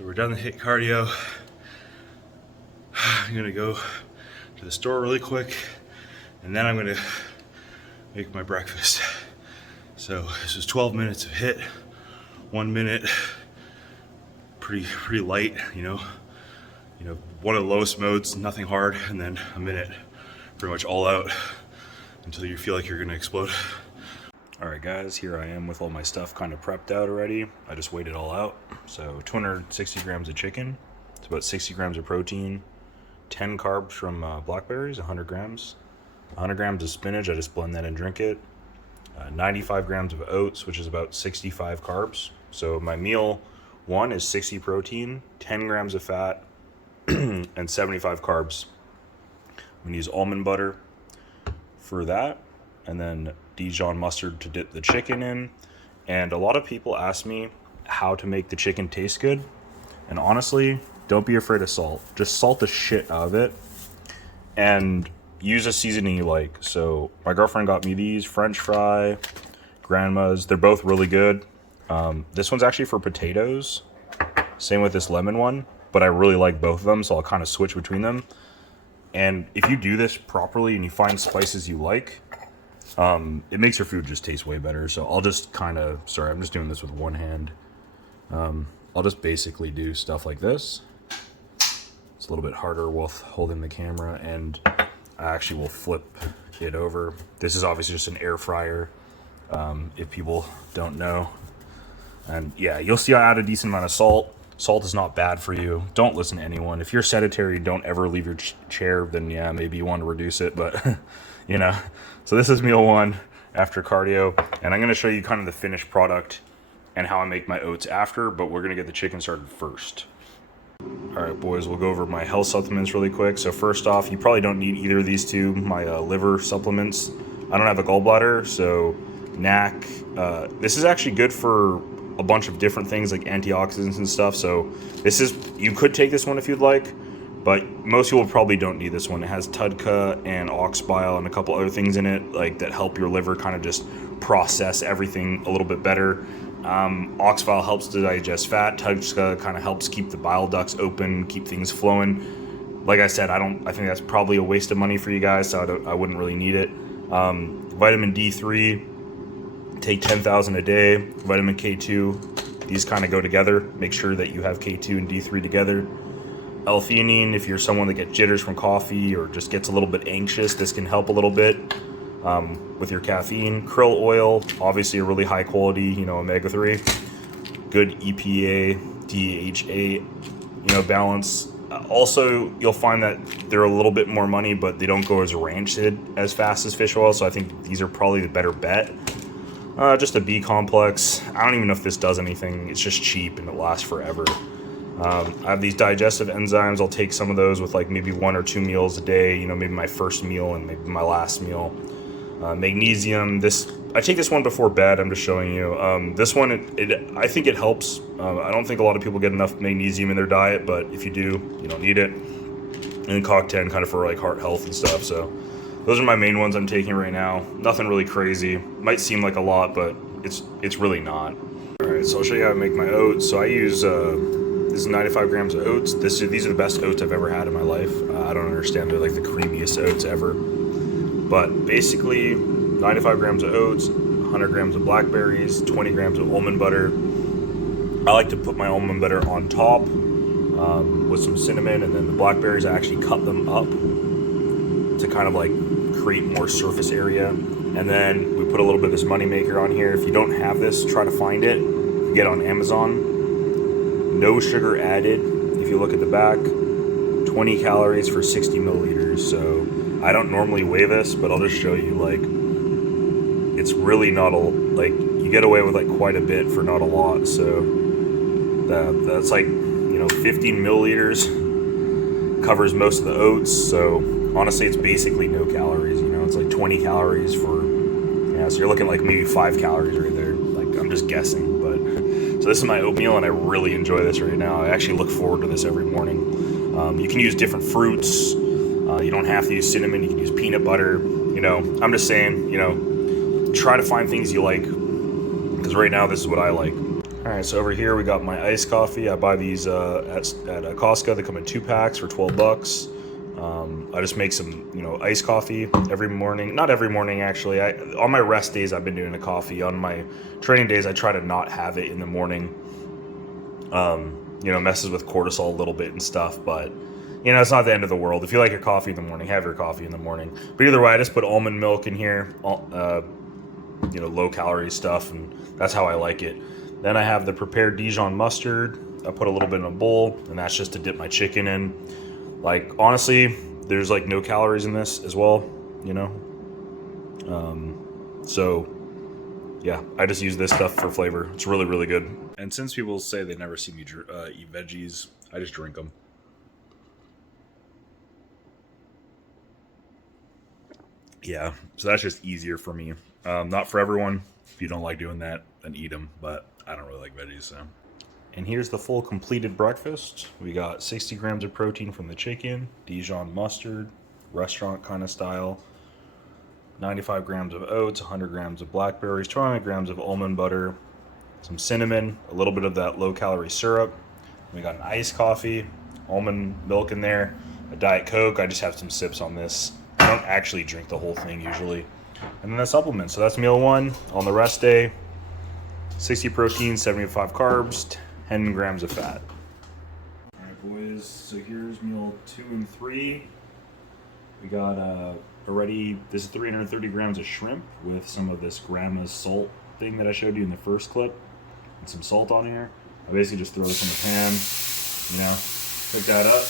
So we're done the HIIT cardio. I'm gonna go to the store really quick, and then I'm gonna make my breakfast. So this is 12 minutes of HIIT, 1 minute, pretty light, you know, one of the lowest modes, nothing hard, and then a minute, pretty much all out until you feel like you're gonna explode. All right, guys, here I am with all my stuff kind of prepped out already. I just weighed it all out. So 260 grams of chicken, it's about 60 grams of protein, 10 carbs from blackberries, 100 grams. 100 grams of spinach, I just blend that and drink it. 95 grams of oats, which is about 65 carbs. So my meal one is 60 protein, 10 grams of fat, and 75 carbs. I'm gonna use almond butter for that, and then Dijon mustard to dip the chicken in. And a lot of people ask me how to make the chicken taste good. And honestly, don't be afraid of salt. Just salt the shit out of it and use a seasoning you like. So my girlfriend got me these French fry, grandma's. They're both really good. This one's actually for potatoes. Same with this lemon one, but I really like both of them, so I'll kind of switch between them. And if you do this properly and you find spices you like, it makes your food just taste way better. So I'll just kind of, sorry, I'm just doing this with one hand. I'll just basically do stuff like this. It's a little bit harder with holding the camera, and I actually will flip it over. This is obviously just an air fryer, if people don't know. And yeah, you'll see I add a decent amount of salt. Salt is not bad for you. Don't listen to anyone. If you're sedentary, don't ever leave your chair, then yeah, maybe you want to reduce it, but you know. So this is meal one after cardio, and I'm gonna show you kind of the finished product and how I make my oats after, but we're gonna get the chicken started first. All right, boys, we'll go over my health supplements really quick. So first off, you probably don't need either of these two, my liver supplements. I don't have a gallbladder, so NAC. This is actually good for a bunch of different things like antioxidants and stuff. So this is, you could take this one if you'd like, but most people probably don't need this one. It has TUDCA and ox bile and a couple other things in it like that help your liver kind of just process everything a little bit better. Ox bile helps to digest fat. TUDCA kind of helps keep the bile ducts open, keep things flowing. Like I said, I think that's probably a waste of money for you guys, so I wouldn't really need it. Vitamin D3, take 10,000 a day. Vitamin K2, these kind of go together. Make sure that you have K2 and D3 together. L-theanine, if you're someone that gets jitters from coffee or just gets a little bit anxious, this can help a little bit with your caffeine. Krill oil, obviously a really high quality, omega-3. Good EPA, DHA, balance. Also, you'll find that they're a little bit more money, but they don't go as rancid as fast as fish oil, so I think these are probably the better bet. Just a B complex. I don't even know if this does anything. It's just cheap and it lasts forever. I have these digestive enzymes. I'll take some of those with like maybe 1 or 2 meals a day, maybe my first meal and maybe my last meal. Magnesium, I take this one before bed. I'm just showing you. This one, I think it helps. I don't think a lot of people get enough magnesium in their diet, but if you do, you don't need it. And COQ10 kind of for like heart health and stuff. So those are my main ones I'm taking right now. Nothing really crazy. Might seem like a lot, but it's really not. All right, so I'll show you how I make my oats. So I use this is 95 grams of oats. These are the best oats I've ever had in my life. I don't understand, they're like the creamiest oats ever. But basically, 95 grams of oats, 100 grams of blackberries, 20 grams of almond butter. I like to put my almond butter on top with some cinnamon, and then the blackberries, I actually cut them up to kind of like create more surface area. And then we put a little bit of this money maker on here. If you don't have this, try to find it. You get it on Amazon. No sugar added. If you look at the back, 20 calories for 60 milliliters. So I don't normally weigh this, but I'll just show you, like, it's really not you get away with like quite a bit for not a lot. So that's like, 15 milliliters covers most of the oats. So honestly, it's basically no calories. It's like 20 calories for, so you're looking like maybe 5 calories right there. Like, I'm just guessing, but so this is my oatmeal, and I really enjoy this right now. I actually look forward to this every morning. You can use different fruits. You don't have to use cinnamon. You can use peanut butter. I'm just saying, try to find things you like, because right now this is what I like. All All right, so over here we got my iced coffee. I buy these at Costco. They come in 2 packs for $12. I just make some, iced coffee every morning. Not every morning, actually. On my rest days, I've been doing a coffee. On my training days, I try to not have it in the morning. Messes with cortisol a little bit and stuff, but it's not the end of the world. If you like your coffee in the morning, have your coffee in the morning. But either way, I just put almond milk in here, low calorie stuff, and that's how I like it. Then I have the prepared Dijon mustard. I put a little bit in a bowl, and that's just to dip my chicken in. Like, honestly, there's like no calories in this as well, So yeah, I just use this stuff for flavor. It's really, really good. And since people say they never see me eat veggies, I just drink them. Yeah, so that's just easier for me. Not for everyone. If you don't like doing that, then eat them. But I don't really like veggies, so. And here's the full completed breakfast. We got 60 grams of protein from the chicken, Dijon mustard, restaurant kind of style, 95 grams of oats, 100 grams of blackberries, 200 grams of almond butter, some cinnamon, a little bit of that low-calorie syrup. We got an iced coffee, almond milk in there, a Diet Coke. I just have some sips on this. I don't actually drink the whole thing usually. And then the supplements. So that's meal 1. On the rest day, 60 protein, 75 carbs, 10 grams of fat. All right, boys. So here's meal 2 and 3. We got this is 330 grams of shrimp with some of this grandma's salt thing that I showed you in the first clip, and some salt on here. I basically just throw this in the pan, cook that up.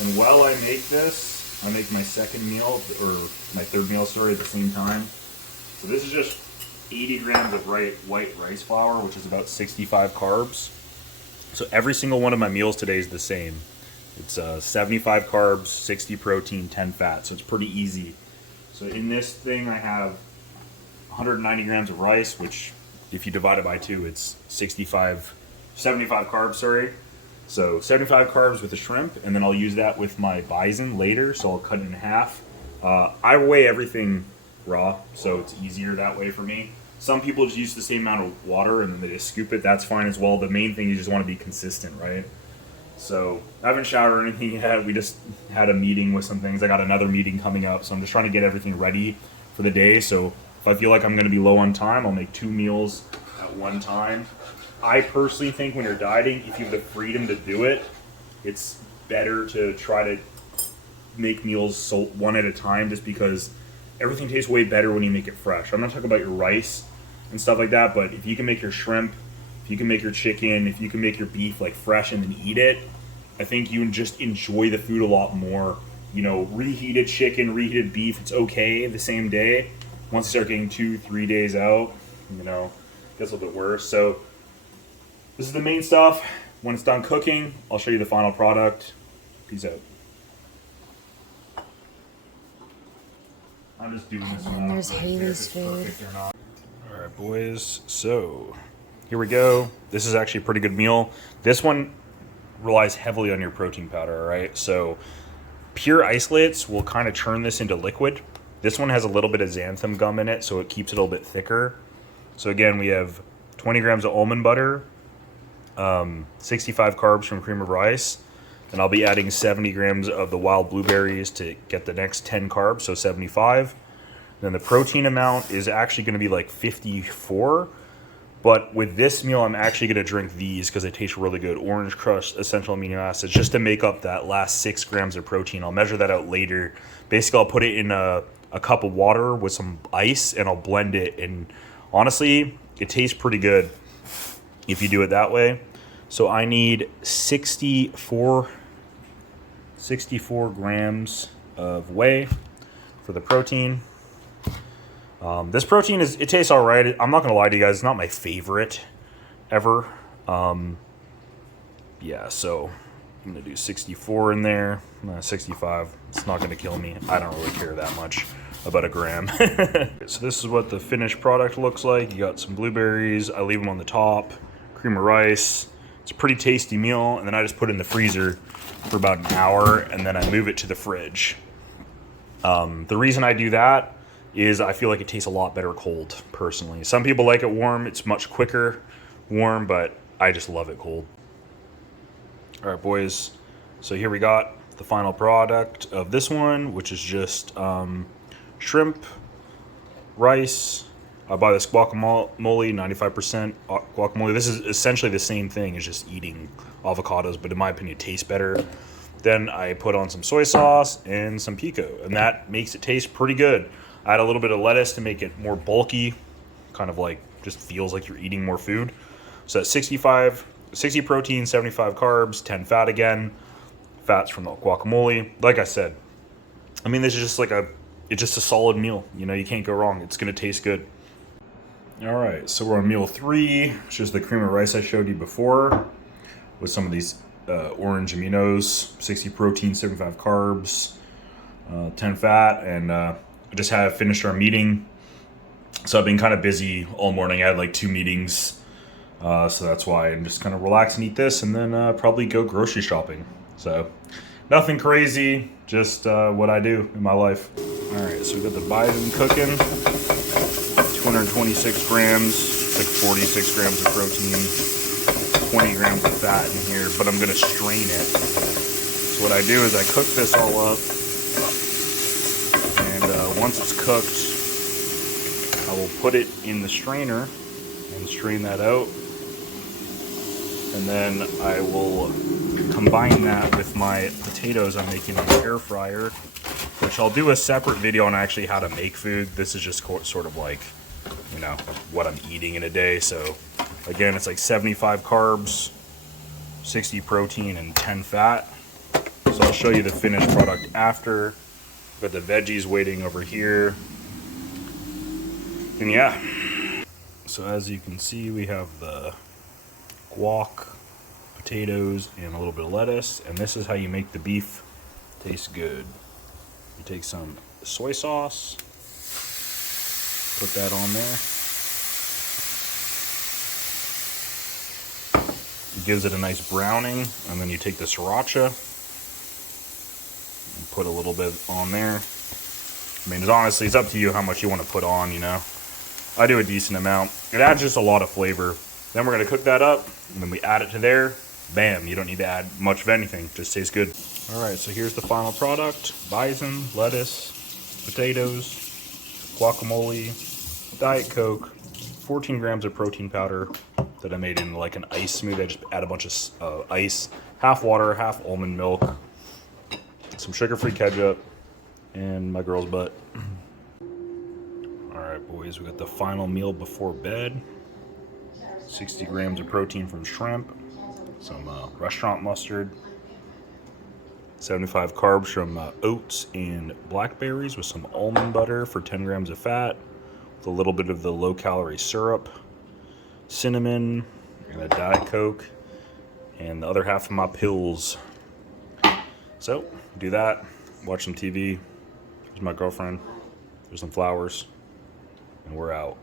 And while I make this, I make my second meal, or my third meal, at the same time. So this is just 80 grams of white rice flour, which is about 65 carbs. So every single one of my meals today is the same. It's 75 carbs, 60 protein, 10 fat. So it's pretty easy. So in this thing, I have 190 grams of rice, which if you divide it by 2, it's 75 carbs, sorry. So 75 carbs with the shrimp, and then I'll use that with my bison later, so I'll cut it in half. I weigh everything raw, so it's easier that way for me. Some people just use the same amount of water and then they just scoop it. That's fine as well. The main thing, you just want to be consistent, right? So I haven't showered or anything yet. We just had a meeting with some things. I got another meeting coming up, so I'm just trying to get everything ready for the day. So if I feel like I'm going to be low on time, I'll make 2 meals at one time. I personally think when you're dieting, if you have the freedom to do it, it's better to try to make meals one at a time, just because everything tastes way better when you make it fresh. I'm not talking about your rice and stuff like that, but if you can make your shrimp, if you can make your chicken, if you can make your beef like fresh and then eat it, I think you just enjoy the food a lot more. Reheated chicken, reheated beef, it's okay the same day. Once you start getting 2-3 days out, it gets a little bit worse. So this is the main stuff. When it's done cooking, I'll show you the final product. Peace out. I'm just doing this. And there's Haley's food. All right, boys. So here we go. This is actually a pretty good meal. This one relies heavily on your protein powder, all right? So pure isolates will kind of churn this into liquid. This one has a little bit of xanthan gum in it, so it keeps it a little bit thicker. So again, we have 20 grams of almond butter, 65 carbs from cream of rice, and I'll be adding 70 grams of the wild blueberries to get the next 10 carbs, so 75. Then the protein amount is actually going to be like 54, but with this meal, I'm actually going to drink these because they taste really good. Orange Crush essential amino acids, just to make up that last 6 grams of protein. I'll measure that out later. Basically, I'll put it in a cup of water with some ice, and I'll blend it, and honestly, it tastes pretty good if you do it that way. So I need 64 grams of whey for the protein. This protein it tastes all right. I'm not gonna lie to you guys, it's not my favorite ever. Yeah, so I'm gonna do 64 in there, 65. It's not gonna kill me. I don't really care that much about a gram. So this is what the finished product looks like. You got some blueberries. I leave them on the top. Cream of rice. It's a pretty tasty meal, and then I just put it in the freezer for about an hour, and then I move it to the fridge. The reason I do that is I feel like it tastes a lot better cold, personally. Some people like it warm. It's much quicker. warm, but I just love it cold. All right, boys. So here we got the final product of this one, which is just shrimp, rice. I buy this guacamole, 95% guacamole. This is essentially the same thing as just eating avocados, but in my opinion, it tastes better. Then I put on some soy sauce and some pico, and that makes it taste pretty good. I add a little bit of lettuce to make it more bulky, kind of like just feels like you're eating more food. So that's 60 protein, 75 carbs, 10 fat again. Fats from the guacamole. Like I said, I mean, this is just it's just a solid meal. You know, you can't go wrong. It's gonna taste good. All right, so we're on meal 3, which is the cream of rice I showed you before, with some of these orange aminos, 60 protein, 75 carbs, 10 fat, and I just have finished our meeting. So I've been kind of busy all morning. I had like 2 meetings, so that's why I'm just gonna relax and eat this, and then probably go grocery shopping. So nothing crazy, just what I do in my life. All right, so we got the bison cooking. 226 grams, like 46 grams of protein, 20 grams of fat in here, but I'm gonna strain it. So what I do is I cook this all up, and once it's cooked, I will put it in the strainer and strain that out. And then I will combine that with my potatoes I'm making in the air fryer, which I'll do a separate video on actually how to make food. This is just sort of like, you know, what I'm eating in a day. So again, it's like 75 carbs, 60 protein, and 10 fat. So I'll show you the finished product after. Got the veggies waiting over here. And yeah, so as you can see, we have the guac, potatoes, and a little bit of lettuce. And this is how you make the beef taste good. You take some soy sauce, put that on there. It gives it a nice browning, and then you take the sriracha and put a little bit on there. I mean, honestly, it's up to you how much you want to put on, you know. I do a decent amount. It adds just a lot of flavor. Then we're gonna cook that up, and then we add it to there. Bam, you don't need to add much of anything, just tastes good. All right, so here's the final product. Bison, lettuce, potatoes, guacamole, Diet Coke, 14 grams of protein powder that I made in like an ice smoothie. I just add a bunch of ice, half water, half almond milk, some sugar-free ketchup, and my girl's butt. All right, boys, we got the final meal before bed. 60 grams of protein from shrimp, some restaurant mustard, 75 carbs from oats and blackberries with some almond butter for 10 grams of fat, with a little bit of the low-calorie syrup, cinnamon, and a Diet Coke, and the other half of my pills. So, do that, watch some TV. There's my girlfriend. There's some flowers, and we're out.